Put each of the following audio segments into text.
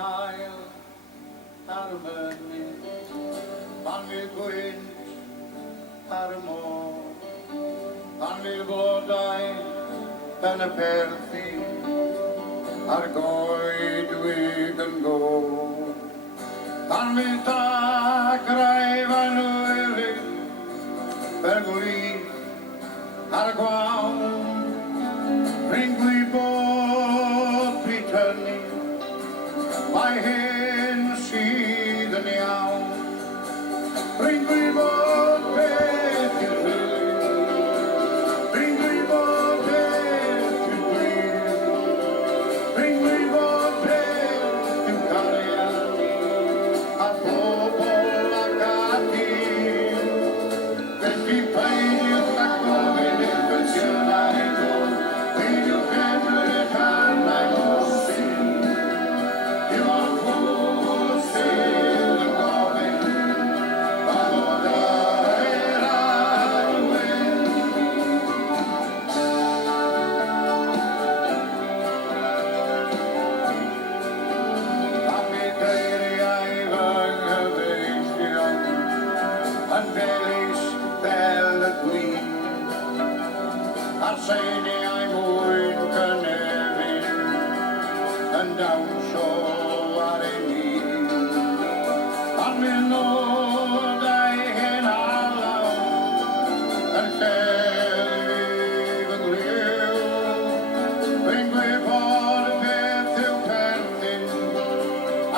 hael ar mynydd, pan mi gwynt ar y môr, pan mi flodau yn y perthi, a'r goedwig yn gôl. Pan mi dagrau fan wyfyd, fer gwlydd ar y gwawn, rwy'n gwybod pryd hynny, mae hyn sydd yn iawn. Rwy'n gwybod beth yw'r rhydd, rwy'n gwybod beth yw'r gwir, rwy'n gwybod beth yw'r cariad, a phobl ac ati. Felly peidiwch â gofyn eich cwestiynau dod, peidiwch edrych arnau o syn. Dim ond pwy sydd yn gofyn, pa fod yr arwyn. Pan mi geiriau fy nghyfeillion yn felys fel y gwin, a'r seiniau mwyn cynefin yn dawnsio ar ei nin. Pan mi nodau hen alaw yn lleddfu fy nglyw, rwy'n gwybod beth yw perthyn,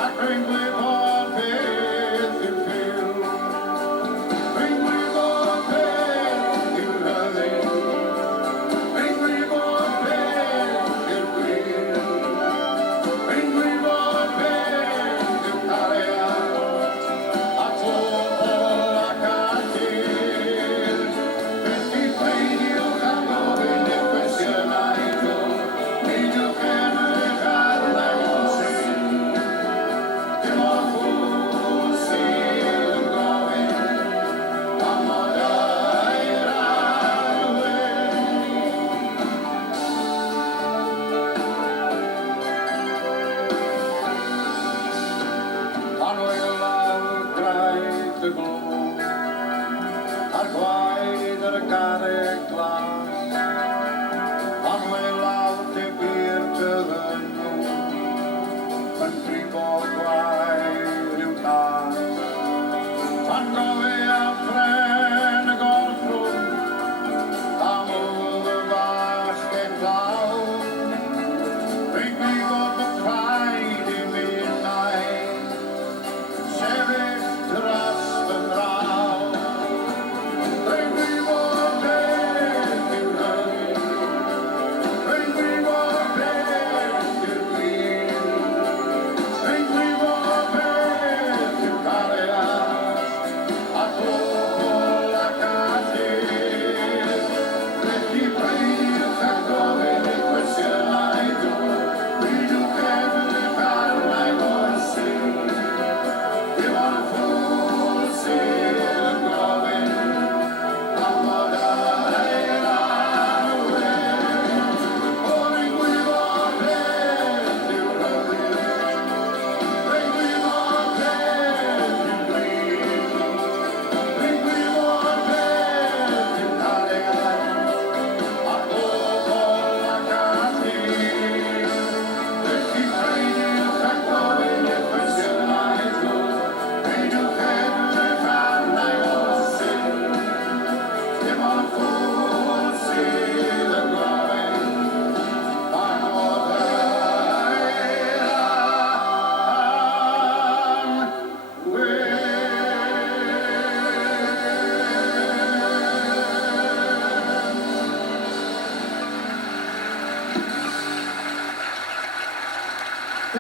ac rwy'n gwybod beth yw fyw. Rwy'n gwybod beth yw'r rhyddid, rwy'n gwybod beth yw'r gwir, rwy'n gwybod beth yw'r cariad, a phobl ac adur. Felly peidiwch â gofyn eich cwestiynau dod, peidiwch edrych arnau o syn. Dim ond pwy sydd yn gofyn, pa mor yr arwyn. Pan wyl lawr graig y glo, a'r gwaed ar y garreg